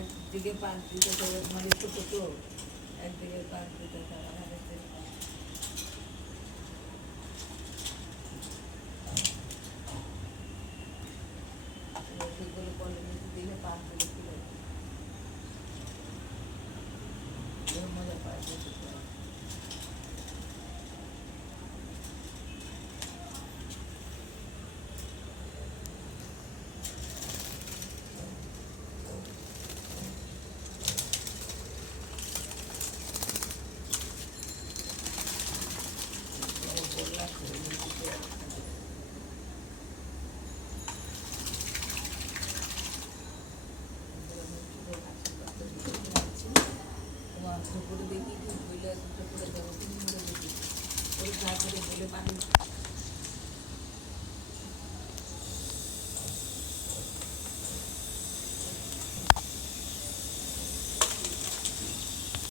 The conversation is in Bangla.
একদিকে পাঁচ দিতে তো মানে ছোট তো একদিকে পাঁচ দিতে সেগুলো কলেজে দিলে পাঁচ দিলে কি মজা পায় দুপুরে দেখি বইলে দুটো করে দেবো তিন করে দেখি ওই ঘা করে বলে পানি